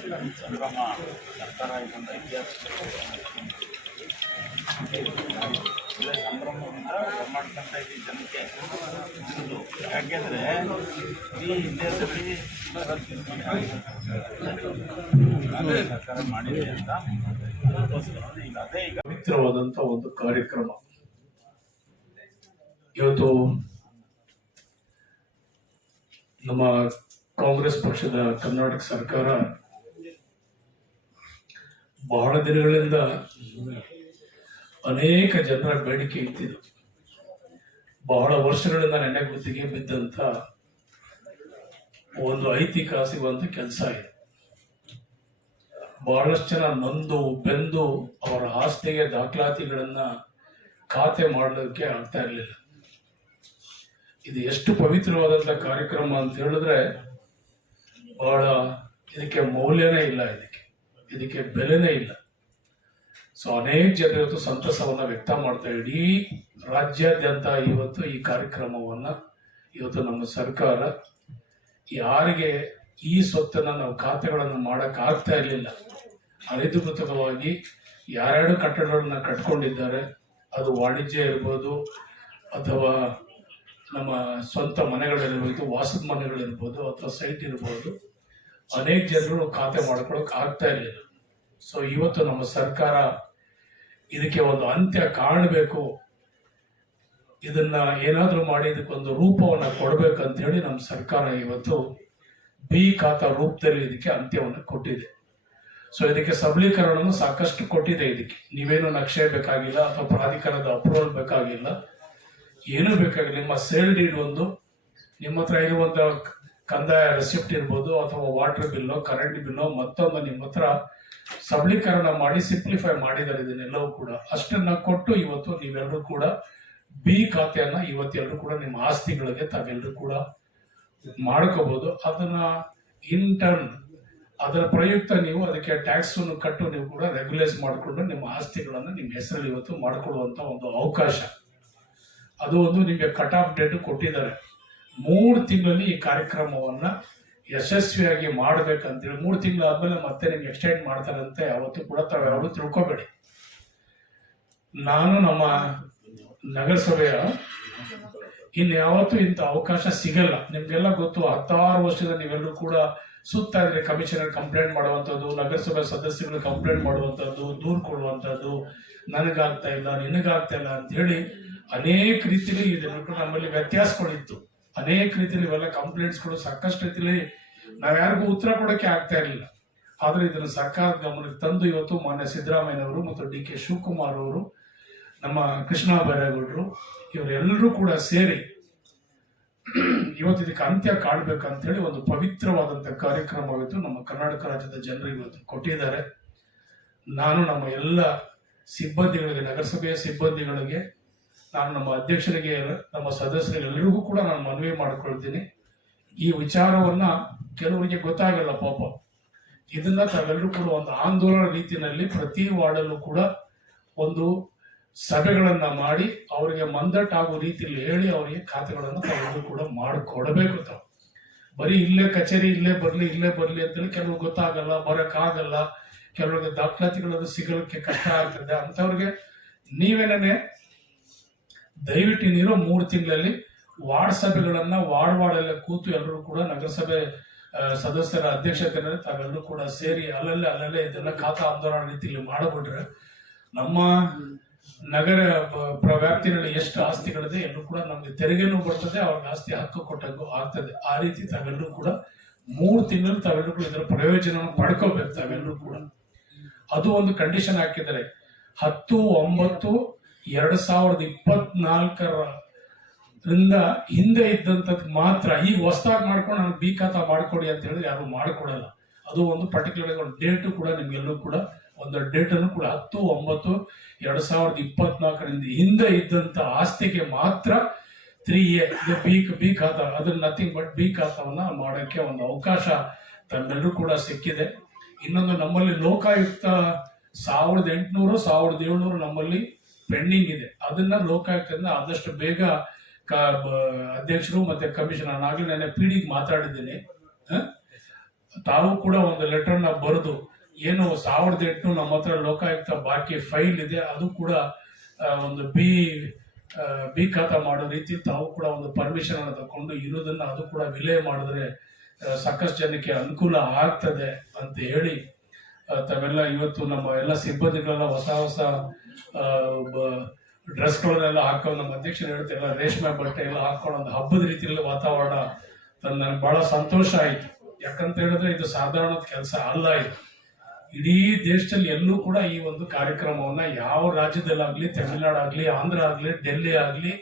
ಸಂಭ್ರಮ ಸರ್ಕಾರ ಇದೊಂದು ಐತಿಹಾಸಿಕ ಸಂಭ್ರಮದಿಂದ ಮಾಡ್ಕೊಂತ ಇದ್ದೀವಿ ಜನಕ್ಕೆ. ಯಾಕೆಂದರೆ ಈ ಇಂಡಿಯಾದಲ್ಲಿ ಸರ್ಕಾರ ಮಾಡಿದೆ ಅಂತ ಈಗ ಅದೇ ಈಗ ಪವಿತ್ರವಾದಂಥ ಒಂದು ಕಾರ್ಯಕ್ರಮ. ಇವತ್ತು ನಮ್ಮ ಕಾಂಗ್ರೆಸ್ ಪಕ್ಷದ ಕರ್ನಾಟಕ ಸರ್ಕಾರ ಬಹಳ ದಿನಗಳಿಂದ ಅನೇಕ ಜನರ ಬೇಡಿಕೆ ಇತ್ತಿದೆ. ಬಹಳ ವರ್ಷಗಳಿಂದ ನೆನೆ ಗುತ್ತಿಗೆ ಬಿದ್ದಂತ ಒಂದು ಐತಿಹಾಸಿಕವಂತ ಕೆಲಸ ಇದೆ. ಬಹಳಷ್ಟು ಜನ ನೊಂದು ಬೆಂದು ಅವರ ಆಸ್ತಿಗೆ ದಾಖಲಾತಿಗಳನ್ನ ಖಾತೆ ಮಾಡಲಿಕ್ಕೆ ಆಗ್ತಾ ಇರಲಿಲ್ಲ. ಇದು ಎಷ್ಟು ಪವಿತ್ರವಾದಂಥ ಕಾರ್ಯಕ್ರಮ ಅಂತ ಹೇಳಿದ್ರೆ ಬಹಳ ಇದಕ್ಕೆ ಮೌಲ್ಯನೇ ಇಲ್ಲ, ಇದಕ್ಕೆ ಬೆಲೆನೇ ಇಲ್ಲ. ಸೊ ಅನೇಕ ಜನರು ಇವತ್ತು ಸಂತಸವನ್ನ ವ್ಯಕ್ತ ಮಾಡ್ತಾ ಇಡೀ ರಾಜ್ಯಾದ್ಯಂತ ಇವತ್ತು ಈ ಕಾರ್ಯಕ್ರಮವನ್ನ ಇವತ್ತು ನಮ್ಮ ಸರ್ಕಾರ ಯಾರಿಗೆ ಈ ಸ್ವತ್ತನ್ನ ನಾವು ಖಾತೆಗಳನ್ನು ಮಾಡಕ್ ಆಗ್ತಾ ಇರಲಿಲ್ಲ, ಅನಧಿಕೃತವಾಗಿ ಯಾರ್ಯಾರು ಕಟ್ಟಡಗಳನ್ನ ಕಟ್ಕೊಂಡಿದ್ದಾರೆ, ಅದು ವಾಣಿಜ್ಯ ಇರ್ಬೋದು ಅಥವಾ ನಮ್ಮ ಸ್ವಂತ ಮನೆಗಳಿರ್ಬೋದು, ವಾಸದ ಮನೆಗಳಿರ್ಬೋದು ಅಥವಾ ಸೈಟ್ ಇರ್ಬೋದು, ಅನೇಕ ಜನರು ಖಾತೆ ಮಾಡ್ಕೊಳಕ್ ಆಗ್ತಾ ಇರಲಿಲ್ಲ. ಸೊ ಇವತ್ತು ನಮ್ಮ ಸರ್ಕಾರ ಇದಕ್ಕೆ ಒಂದು ಅಂತ್ಯ ಕಾಣಬೇಕು, ಇದನ್ನ ಏನಾದ್ರೂ ಮಾಡಿ ಇದಕ್ಕೊಂದು ರೂಪವನ್ನ ಕೊಡ್ಬೇಕಂತ ಹೇಳಿ ನಮ್ಮ ಸರ್ಕಾರ ಇವತ್ತು ಬಿ ಖಾತಾ ರೂಪದಲ್ಲಿ ಇದಕ್ಕೆ ಅಂತ್ಯವನ್ನು ಕೊಟ್ಟಿದೆ. ಸೊ ಇದಕ್ಕೆ ಸಬಲೀಕರಣ ಸಾಕಷ್ಟು ಕೊಟ್ಟಿದೆ. ಇದಕ್ಕೆ ನೀವೇನು ನಕ್ಷೆ ಬೇಕಾಗಿಲ್ಲ ಅಥವಾ ಪ್ರಾಧಿಕಾರದ ಅಪ್ರೂವಲ್ ಬೇಕಾಗಿಲ್ಲ, ಏನೂ ಬೇಕಾಗಿಲ್ಲ. ನಿಮ್ಮ ಸೇಲ್ ಡೀಡ್ ಒಂದು, ನಿಮ್ಮ ಹತ್ರ ಇರುವಂತ ಕಂದಾಯ ರೆಸಿಪ್ಟ್ ಇರ್ಬೋದು ಅಥವಾ ವಾಟರ್ ಬಿಲ್ಲೋ ಕರೆಂಟ್ ಬಿಲ್ಲೋ ಮತ್ತೊಂದು ನಿಮ್ಮ ಹತ್ರ ಸಬಲೀಕರಣ ಮಾಡಿ ಸಿಂಪ್ಲಿಫೈ ಮಾಡಿದ್ದಾರೆ. ಇದನ್ನೆಲ್ಲವೂ ಕೂಡ ಅಷ್ಟನ್ನ ಕೊಟ್ಟು ಇವತ್ತು ನೀವೆಲ್ಲರೂ ಕೂಡ ಬಿ ಖಾತೆಯನ್ನ ಇವತ್ತೆಲ್ಲರೂ ಕೂಡ ನಿಮ್ಮ ಆಸ್ತಿಗಳಿಗೆ ತಾವೆಲ್ಲರೂ ಕೂಡ ಮಾಡ್ಕೋಬಹುದು. ಅದನ್ನ ಇಂಟರ್ನ್ ಅದರ ಪ್ರಯುಕ್ತ ನೀವು ಅದಕ್ಕೆ ಟ್ಯಾಕ್ಸ್ ಅನ್ನು ಕಟ್ಟು ನೀವು ಕೂಡ ರೆಗ್ಯುಲೈಸ್ ಮಾಡಿಕೊಂಡು ನಿಮ್ಮ ಆಸ್ತಿಗಳನ್ನ ನಿಮ್ಮ ಹೆಸರಲ್ಲಿ ಇವತ್ತು ಮಾಡಿಕೊಳ್ಳುವಂತ ಒಂದು ಅವಕಾಶ. ಅದು ಒಂದು ನಿಮಗೆ ಕಟ್ ಆಫ್ ಡೇಟ್ ಕೊಟ್ಟಿದ್ದಾರೆ. 3 ತಿಂಗಳಲ್ಲಿ ಈ ಕಾರ್ಯಕ್ರಮವನ್ನ ಯಶಸ್ವಿಯಾಗಿ ಮಾಡ್ಬೇಕಂತೇಳಿ 3 ತಿಂಗಳು ಆದ್ಮೇಲೆ ಮತ್ತೆ ನಿಮ್ಗೆ ಎಕ್ಸ್ಟೆಂಡ್ ಮಾಡ್ತಾರಂತೆ. ಯಾವತ್ತೂ ಕೂಡ ತಾವ್ಯಾವುದು ತಿಳ್ಕೊಬೇಡಿ. ನಾನು ನಮ್ಮ ನಗರಸಭೆಯ ಇನ್ಯಾವತ್ತೂ ಇಂಥ ಅವಕಾಶ ಸಿಗಲ್ಲ. ನಿಮ್ಗೆಲ್ಲ ಗೊತ್ತು, 16 ವರ್ಷದ ನೀವೆಲ್ಲರೂ ಕೂಡ ಸುತ್ತಾ ಇದ್ರೆ ಕಮಿಷನರ್ ಕಂಪ್ಲೇಂಟ್ ಮಾಡುವಂಥದ್ದು, ನಗರಸಭೆ ಸದಸ್ಯಗಳು ಕಂಪ್ಲೇಂಟ್ ಮಾಡುವಂಥದ್ದು, ದೂರು ಕೊಡುವಂಥದ್ದು, ನನಗಾಗ್ತಾ ಇಲ್ಲ ನಿನಗಾಗ್ತಾ ಇಲ್ಲ ಅಂತ ಹೇಳಿ ಅನೇಕ ರೀತಿಯಲ್ಲಿ ಇದನ್ನು ನಮ್ಮಲ್ಲಿ ವ್ಯತ್ಯಾಸಗಳಿತ್ತು. ಅನೇಕ ರೀತಿಯಲ್ಲಿ ಇವೆಲ್ಲ ಕಂಪ್ಲೇಂಟ್ಸ್ಗಳು ಸಾಕಷ್ಟು ರೀತಿಯಲ್ಲಿ ನಾವ್ಯಾರಿಗೂ ಉತ್ತರ ಕೊಡೋಕೆ ಆಗ್ತಾ ಇರಲಿಲ್ಲ. ಆದ್ರೆ ಇದನ್ನು ಸರ್ಕಾರದ ಗಮನಕ್ಕೆ ತಂದು ಇವತ್ತು ಮಾನ್ಯ ಸಿದ್ದರಾಮಯ್ಯನವರು ಮತ್ತು ಡಿ ಕೆ ಶಿವಕುಮಾರ್ ಅವರು, ನಮ್ಮ ಕೃಷ್ಣ ಬೈರೇಗೌಡರು ಇವರೆಲ್ಲರೂ ಕೂಡ ಸೇರಿ ಇವತ್ತು ಇದಕ್ಕೆ ಅಂತ್ಯ ಕಾಣಬೇಕಂತ ಹೇಳಿ ಒಂದು ಪವಿತ್ರವಾದಂತ ಕಾರ್ಯಕ್ರಮವಿತ್ತು ನಮ್ಮ ಕರ್ನಾಟಕ ರಾಜ್ಯದ ಜನರು ಇವತ್ತು ಕೊಟ್ಟಿದ್ದಾರೆ. ನಾನು ನಮ್ಮ ಎಲ್ಲ ಸಿಬ್ಬಂದಿಗಳಿಗೆ, ನಗರಸಭೆಯ ಸಿಬ್ಬಂದಿಗಳಿಗೆ, ನಾನು ನಮ್ಮ ಅಧ್ಯಕ್ಷರಿಗೆ, ನಮ್ಮ ಸದಸ್ಯರಿಗೆ ಎಲ್ಲರಿಗೂ ಕೂಡ ನಾನು ಮನವಿ ಮಾಡ್ಕೊಳ್ತೀನಿ. ಈ ವಿಚಾರವನ್ನ ಕೆಲವರಿಗೆ ಗೊತ್ತಾಗಲ್ಲ ಪಾಪ. ಇದನ್ನ ತಾವೆಲ್ಲರೂ ಕೂಡ ಒಂದು ಆಂದೋಲನ ರೀತಿಯಲ್ಲಿ ಪ್ರತಿ ವಾರ್ಡಲ್ಲೂ ಕೂಡ ಒಂದು ಸಭೆಗಳನ್ನ ಮಾಡಿ ಅವರಿಗೆ ಮಂದಟ್ಟಾಗುವ ರೀತಿಯಲ್ಲಿ ಹೇಳಿ ಅವರಿಗೆ ಖಾತೆಗಳನ್ನು ತಾವೆಲ್ಲರೂ ಕೂಡ ಮಾಡಿಕೊಡಬೇಕು. ತಾವು ಬರೀ ಇಲ್ಲೇ ಕಚೇರಿ ಇಲ್ಲೇ ಬರ್ಲಿ ಅಂತೇಳಿ ಕೆಲವು ಗೊತ್ತಾಗಲ್ಲ, ಬರಕ್ಕಾಗಲ್ಲ, ಕೆಲವರಿಗೆ ದಾಖಲಾತಿಗಳನ್ನು ಸಿಗಲಿಕ್ಕೆ ಕಷ್ಟ ಆಗ್ತದೆ. ಅಂತವ್ರಿಗೆ ನೀವೇನೇ ದಯವಿಟ್ಟು ನೀರು 3 ತಿಂಗಳಲ್ಲಿ ವಾರ್ಡ್ ಸಭೆಗಳನ್ನ ವಾರ್ಡಲ್ಲೇ ಕೂತು ಎಲ್ಲರೂ ಕೂಡ ನಗರಸಭೆ ಸದಸ್ಯರ ಅಧ್ಯಕ್ಷತೆಯಲ್ಲಿ ತಾವೆಲ್ಲರೂ ಕೂಡ ಸೇರಿ ಅಲ್ಲಲ್ಲೇ ಇದೆಲ್ಲ ಖಾತಾ ಆಂದೋಲನ ರೀತಿಯಲ್ಲಿ ಮಾಡಿಬಿಟ್ರೆ ನಮ್ಮ ನಗರ ವ್ಯಾಪ್ತಿನಲ್ಲಿ ಎಷ್ಟು ಆಸ್ತಿಗಳಿದೆ ಎಲ್ಲರೂ ಕೂಡ ನಮ್ಗೆ ತೆರಿಗೆನೂ ಬರ್ತದೆ, ಅವ್ರಿಗೆ ಆಸ್ತಿ ಹಕ್ಕು ಕೊಟ್ಟಂಗೂ ಆಗ್ತದೆ. ಆ ರೀತಿ ತಾವೆಲ್ಲರೂ ಕೂಡ 3 ತಿಂಗಳು ತಾವೆಲ್ಲರೂ ಕೂಡ ಇದರ ಪ್ರಯೋಜನ ಪಡ್ಕೋಬೇಕು ತಾವೆಲ್ಲರೂ ಕೂಡ. ಅದು ಒಂದು ಕಂಡೀಷನ್ ಹಾಕಿದ್ದಾರೆ. 10/9/2024 ಹಿಂದೆ ಇದ್ದಂಥದ್ದು ಮಾತ್ರ ಈಗ ಹೊಸದಾಗಿ ಮಾಡ್ಕೊಂಡು ನನಗೆ ಬಿ ಖಾತಾ ಮಾಡ್ಕೊಡಿ ಅಂತ ಹೇಳಿದ್ರೆ ಯಾರು ಮಾಡ್ಕೊಡಲ್ಲ. ಅದು ಒಂದು ಪರ್ಟಿಕ್ಯುಲರ್ ಒಂದು ಡೇಟು ಕೂಡ ನಿಮ್ಗೆಲ್ಲೂ ಕೂಡ ಒಂದು ಡೇಟ್ ಅನ್ನು ಕೂಡ 10/9/2024 ಹಿಂದೆ ಇದ್ದಂತ ಆಸ್ತಿಗೆ ಮಾತ್ರ 3A ಬಿ ಖಾತಾ, ಅದನ್ನ ನಥಿಂಗ್ ಬಟ್ ಬಿ ಖಾತಾವನ್ನ ಮಾಡೋಕ್ಕೆ ಒಂದು ಅವಕಾಶ ತಮ್ಮೆಲ್ಲರೂ ಕೂಡ ಸಿಕ್ಕಿದೆ. ಇನ್ನೊಂದು ನಮ್ಮಲ್ಲಿ ಲೋಕಾಯುಕ್ತ 1800 1700 ನಮ್ಮಲ್ಲಿ ಪೆಂಡಿಂಗ್ ಇದೆ. ಅದನ್ನ ಲೋಕಾಯುಕ್ತದಿಂದ ಆದಷ್ಟು ಬೇಗ ಅಧ್ಯಕ್ಷರು ಮತ್ತೆ ಕಮಿಷನರ್, ಆಗಲೇ ನಾನು PD ಮಾತಾಡಿದ್ದೀನಿ, ತಾವು ಕೂಡ ಒಂದು ಲೆಟರ್ನ ಬರೆದು ಏನು 1800 ನಮ್ಮ ಹತ್ರ ಲೋಕಾಯುಕ್ತ ಬಾಕಿ ಫೈಲ್ ಇದೆ ಅದು ಕೂಡ ಒಂದು ಬಿ ಖಾತಾ ಮಾಡೋ ರೀತಿ ತಾವು ಕೂಡ ಒಂದು ಪರ್ಮಿಷನ್ ಅನ್ನು ತಗೊಂಡು ಇರೋದನ್ನ ಅದು ಕೂಡ ವಿಲೇ ಮಾಡಿದ್ರೆ ಸಾಕಷ್ಟು ಜನಕ್ಕೆ ಅನುಕೂಲ ಆಗ್ತದೆ ಅಂತ ಹೇಳಿ ತಾವೆಲ್ಲ ಇವತ್ತು ನಮ್ಮ ಎಲ್ಲ ಸಿಬ್ಬಂದಿಗಳೆಲ್ಲ ಹೊಸ ಡ್ರೆಸ್ಗಳನ್ನೆಲ್ಲ ಹಾಕೊಂಡು ನಮ್ಮ ಅಧ್ಯಕ್ಷರು ಹೇಳ್ತಾರೆ ರೇಷ್ಮೆ ಬಟ್ಟೆ ಎಲ್ಲ ಹಾಕೊಂಡು ಒಂದು ಹಬ್ಬದ ರೀತಿಯಲ್ಲಿ ವಾತಾವರಣ ನನಗೆ ಬಹಳ ಸಂತೋಷ ಆಯಿತು. ಯಾಕಂತ ಹೇಳಿದ್ರೆ ಇದು ಸಾಧಾರಣ ಕೆಲಸ ಅಲ್ಲ. ಇದು ಇಡೀ ದೇಶದಲ್ಲಿ ಎಲ್ಲೂ ಕೂಡ ಈ ಒಂದು ಕಾರ್ಯಕ್ರಮವನ್ನ ಯಾವ ರಾಜ್ಯದಲ್ಲಾಗ್ಲಿ, ತಮಿಳುನಾಡು ಆಗ್ಲಿ, ಆಂಧ್ರ ಆಗ್ಲಿ, ಡೆಲ್ಲಿ ಆಗ್ಲಿ,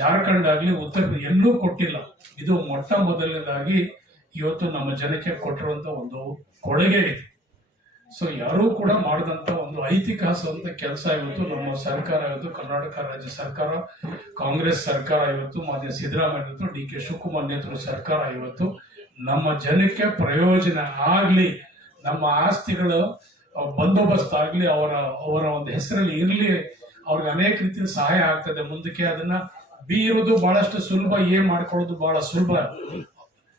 ಜಾರ್ಖಂಡ್ ಆಗ್ಲಿ, ಉತ್ತರ ಎಲ್ಲೂ ಕೊಟ್ಟಿಲ್ಲ. ಇದು ಮೊಟ್ಟ ಮೊದಲನೇದಾಗಿ ಇವತ್ತು ನಮ್ಮ ಜನಕ್ಕೆ ಕೊಟ್ಟಿರುವಂತ ಒಂದು ಕೊಡುಗೆ ಇದೆ. ಸೊ ಯಾರೂ ಕೂಡ ಮಾಡಿದಂತ ಒಂದು ಐತಿಹಾಸಿಕ ಕೆಲಸ ಇವತ್ತು ನಮ್ಮ ಸರ್ಕಾರ, ಇವತ್ತು ಕರ್ನಾಟಕ ರಾಜ್ಯ ಸರ್ಕಾರ, ಕಾಂಗ್ರೆಸ್ ಸರ್ಕಾರ, ಇವತ್ತು ಮಾನ್ಯ ಸಿದ್ದರಾಮಯ್ಯ, ಡಿ ಕೆ ಶಿವಕುಮಾರ್ ನೇತೃತ್ವದ ಸರ್ಕಾರ ಇವತ್ತು ನಮ್ಮ ಜನಕ್ಕೆ ಪ್ರಯೋಜನ ಆಗ್ಲಿ, ನಮ್ಮ ಆಸ್ತಿಗಳು ಬಂದೋಬಸ್ತ್ ಆಗ್ಲಿ, ಅವರ ಒಂದು ಹೆಸರಲ್ಲಿ ಇರ್ಲಿ, ಅವ್ರಿಗೆ ಅನೇಕ ರೀತಿಯ ಸಹಾಯ ಆಗ್ತದೆ ಮುಂದಕ್ಕೆ. ಅದನ್ನ ಇರೋದು ಬಹಳಷ್ಟು ಸುಲಭ, ಮಾಡ್ಕೊಳ್ಳೋದು ಬಹಳ ಸುಲಭ.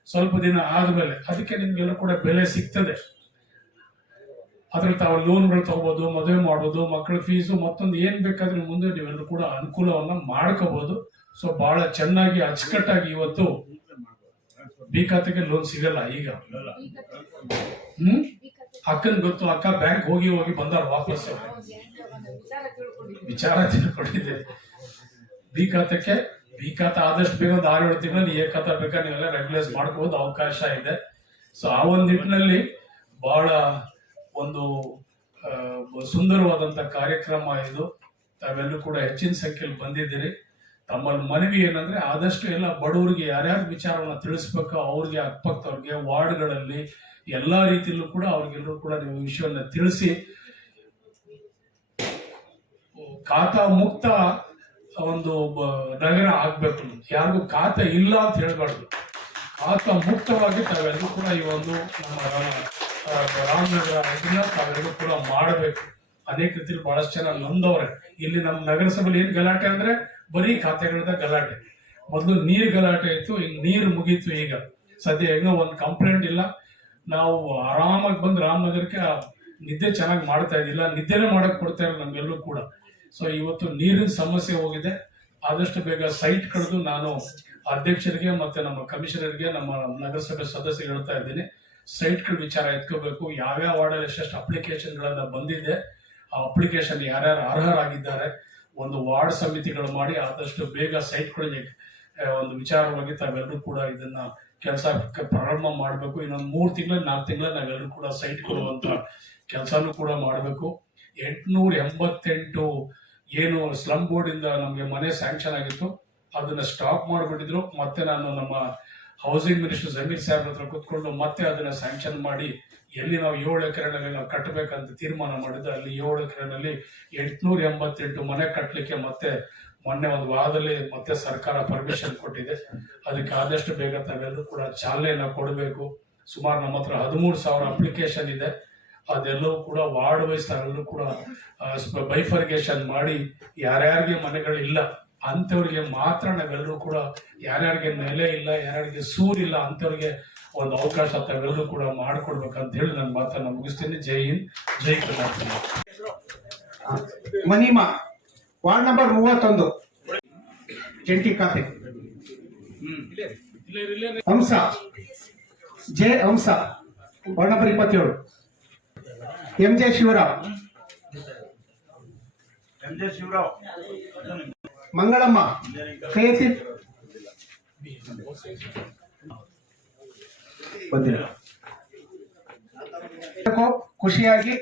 ಸ್ವಲ್ಪ ದಿನ ಆದ್ಮೇಲೆ ಅದಕ್ಕೆ ನಿಮ್ಗೆಲ್ಲ ಕೂಡ ಬೆಲೆ ಸಿಗ್ತದೆ. ಅದ್ರಲ್ಲಿ ತಾವು ಲೋನ್ಗಳು ತಗೋಬಹುದು, ಮದುವೆ ಮಾಡೋದು, ಮಕ್ಕಳ ಫೀಸು, ಮತ್ತೊಂದು ಏನ್ ಬೇಕಾದ್ರೆ ಮುಂದೆ ನೀವೆಲ್ಲರೂ ಕೂಡ ಅನುಕೂಲವನ್ನ ಮಾಡ್ಕೋಬಹುದು. ಸೊ ಬಹಳ ಚೆನ್ನಾಗಿ ಅಚ್ಚುಕಟ್ಟಾಗಿ ಇವತ್ತು ಬಿ ಖಾತೆಗೆ ಲೋನ್ ಸಿಗಲ್ಲ ಈಗ. ಅಕ್ಕನ್ ಗೊತ್ತು, ಅಕ್ಕ ಬ್ಯಾಂಕ್ ಹೋಗಿ ಬಂದಾರ ವಾಪಸ್, ವಿಚಾರ ತಿಳ್ಕೊಂಡಿದ್ದೆ. ಬಿ ಖಾತೆ ಆದಷ್ಟು ಬೇಗ ಒಂದು 6-7 ತಿಂಗಳಲ್ಲಿ ಎ ಖಾತೆ ಬೇಕಾದ್ರೆ ನೀವೆಲ್ಲ ರೆಗ್ಯುಲೈಸ್ ಮಾಡ್ಕೋಬಹುದು, ಅವಕಾಶ ಇದೆ. ಸೊ ಆ ಒಂದು ನಿಟ್ಟಿನಲ್ಲಿ ಬಹಳ ಒಂದು ಸುಂದರವಾದಂತ ಕಾರ್ಯಕ್ರಮ ಇದು. ತಾವೆಲ್ಲೂ ಕೂಡ ಹೆಚ್ಚಿನ ಸಂಖ್ಯೆಯಲ್ಲಿ ಬಂದಿದ್ದೀರಿ. ತಮ್ಮಲ್ಲಿ ಮನವಿ ಏನಂದ್ರೆ ಆದಷ್ಟು ಎಲ್ಲ ಬಡವರಿಗೆ ಯಾರ್ಯಾರು ವಿಚಾರವನ್ನ ತಿಳಿಸ್ಬೇಕು, ಅವ್ರಿಗೆ ಅಕ್ಕಪಕ್ಕದವ್ರಿಗೆ ವಾರ್ಡ್ಗಳಲ್ಲಿ ಎಲ್ಲಾ ರೀತಿಯಲ್ಲೂ ಕೂಡ ಅವ್ರಿಗೆಲ್ಲರೂ ಕೂಡ ನೀವು ವಿಷಯವನ್ನ ತಿಳಿಸಿ ಖಾತಾ ಮುಕ್ತ ಒಂದು ನಗರ ಆಗ್ಬೇಕು. ಯಾರಿಗೂ ಖಾತಾ ಇಲ್ಲ ಅಂತ ಹೇಳ್ಬಾರ್ದು, ಖಾತಾ ಮುಕ್ತವಾಗಿ ತಾವೆಲ್ಲರೂ ಕೂಡ ಈ ಒಂದು ನಮ್ಮ ರಾಮನಗರ ಇದನ್ನ ತಾವೆಲ್ಲರೂ ಕೂಡ ಮಾಡಬೇಕು. ಅನೇಕ ರೀತಿಯಲ್ಲಿ ಬಹಳಷ್ಟು ಜನ ನೊಂದವ್ರೆ. ಇಲ್ಲಿ ನಮ್ಮ ನಗರಸಭೆಯಲ್ಲಿ ಏನ್ ಗಲಾಟೆ ಅಂದ್ರೆ ಬರೀ ಖಾತೆಗಳದ ಗಲಾಟೆ. ಮೊದಲು ನೀರು ಗಲಾಟೆ ಇತ್ತು, ಈಗ ನೀರು ಮುಗೀತು. ಈಗ ಸದ್ಯ ಹೆಂಗೋ ಒಂದು ಕಂಪ್ಲೇಂಟ್ ಇಲ್ಲ. ನಾವು ಆರಾಮಾಗಿ ಬಂದು ರಾಮನಗರಕ್ಕೆ ನಿದ್ದೆ ಚೆನ್ನಾಗಿ ಮಾಡ್ತಾ ಇದ್ದಿಲ್ಲ, ನಿದ್ದೆನೇ ಮಾಡಕ್ ಕೊಡ್ತಾ ಇಲ್ಲ ನಮ್ಗೆಲ್ಲೂ ಕೂಡ. ಸೊ ಇವತ್ತು ನೀರಿನ ಸಮಸ್ಯೆ ಹೋಗಿದೆ. ಆದಷ್ಟು ಬೇಗ ಸೈಟ್ ಕಳೆದು ನಾನು ಅಧ್ಯಕ್ಷರಿಗೆ ಮತ್ತೆ ನಮ್ಮ ಕಮಿಷನರ್ಗೆ, ನಮ್ಮ ನಗರಸಭೆ ಸದಸ್ಯರು ಹೇಳ್ತಾ ಇದ್ದೀನಿ, ಸೈಟ್ಗಳ ವಿಚಾರ ಎತ್ಕೋಬೇಕು. ಯಾವ್ಯಾವ ವಾರ್ಡಲ್ಲಿ ಎಷ್ಟೆಷ್ಟು ಅಪ್ಲಿಕೇಶನ್ಗಳನ್ನ ಬಂದಿದೆ, ಆ ಅಪ್ಲಿಕೇಶನ್ ಯಾರ್ಯಾರು ಅರ್ಹರಾಗಿದ್ದಾರೆ, ಒಂದು ವಾರ್ಡ್ ಸಮಿತಿಗಳು ಮಾಡಿ ಆದಷ್ಟು ಬೇಗ ಸೈಟ್ಗಳಿಗೆ ಒಂದು ವಿಚಾರವಾಗಿ ತಾವೆಲ್ಲರೂ ಕೂಡ ಇದನ್ನ ಕೆಲಸ ಪ್ರಾರಂಭ ಮಾಡಬೇಕು. ಇನ್ನೊಂದು 3 ತಿಂಗಳ 4 ತಿಂಗಳ ನಾವೆಲ್ಲರೂ ಕೂಡ ಸೈಟ್ ಕೊಡುವಂತ ಕೆಲಸನೂ ಕೂಡ ಮಾಡಬೇಕು. 888 ಏನು ಸ್ಲಮ್ ಬೋರ್ಡ್ ಇಂದ ನಮ್ಗೆ ಮನೆ ಸ್ಯಾಂಕ್ಷನ್ ಆಗಿತ್ತು, ಅದನ್ನ ಸ್ಟಾಪ್ ಮಾಡಿಬಿಟ್ಟಿದ್ರು. ಮತ್ತೆ ನಾನು ನಮ್ಮ ಹೌಸಿಂಗ್ ಮಿನಿಸ್ಟರ್ ಜಮೀರ್ ಸಾಹೇಬ್ ಹತ್ರ ಕೂತ್ಕೊಂಡು ಮತ್ತೆ ಅದನ್ನ ಸ್ಯಾಂಕ್ಷನ್ ಮಾಡಿ ಎಲ್ಲಿ ನಾವು 7 ಎಕರೆನಲ್ಲಿ ನಾವು ಕಟ್ಟಬೇಕಂತ ತೀರ್ಮಾನ ಮಾಡಿದ್ದು, ಅಲ್ಲಿ 7 ಎಕರೆನಲ್ಲಿ 888 ಮನೆ ಕಟ್ಟಲಿಕ್ಕೆ ಮತ್ತೆ ಮೊನ್ನೆ ಒಂದು ವಾರದಲ್ಲಿ ಮತ್ತೆ ಸರ್ಕಾರ ಪರ್ಮಿಷನ್ ಕೊಟ್ಟಿದೆ. ಅದಕ್ಕೆ ಆದಷ್ಟು ಬೇಗ ತಾವೆಲ್ಲರೂ ಕೂಡ ಚಾಲನೆಯನ್ನ ಕೊಡಬೇಕು. ಸುಮಾರು ನಮ್ಮ ಹತ್ರ 13,000 ಅಪ್ಲಿಕೇಶನ್ ಇದೆ. ಅದೆಲ್ಲವೂ ಕೂಡ ವಾರ್ಡ್ ವೈಸ್ ತಾವೆಲ್ಲರೂ ಕೂಡ ಬೈಫರ್ಗೇಷನ್ ಮಾಡಿ ಯಾರ್ಯಾರಿಗೆ ಮನೆಗಳಿಲ್ಲ ಅಂತವ್ರಿಗೆ ಮಾತ್ರ ನಾವೆಲ್ಲರೂ ಕೂಡ, ಯಾರ್ಯಾರಿಗೆ ನೆಲೆ ಇಲ್ಲ, ಯಾರ್ಯಾರಿಗೆ ಸೂರಿಲ್ಲ ಅಂತವ್ರಿಗೆ ಒಂದು ಅವಕಾಶ ತಾವೆಲ್ಲರೂ ಕೂಡ ಮಾಡಿಕೊಡ್ಬೇಕಂತ ಹೇಳಿ ನನ್ನ ಮಾತನ್ನ ಮುಗಿಸ್ತೀನಿ. ಜೈ ಹಿಂದ್, ಜೈ ಕರ್ನಾಟಕ. ಮನಿಮಾ ವಾರ್ಡ್ ನಂಬರ್ 31 ಜಂಟಿ ಖಾತೆ Hamsa J Hamsa ward number 27 MJ Shivarao Mangalamma creative ಬಂದಿಲ್ಲ. ಖುಷಿಯಾಗಿ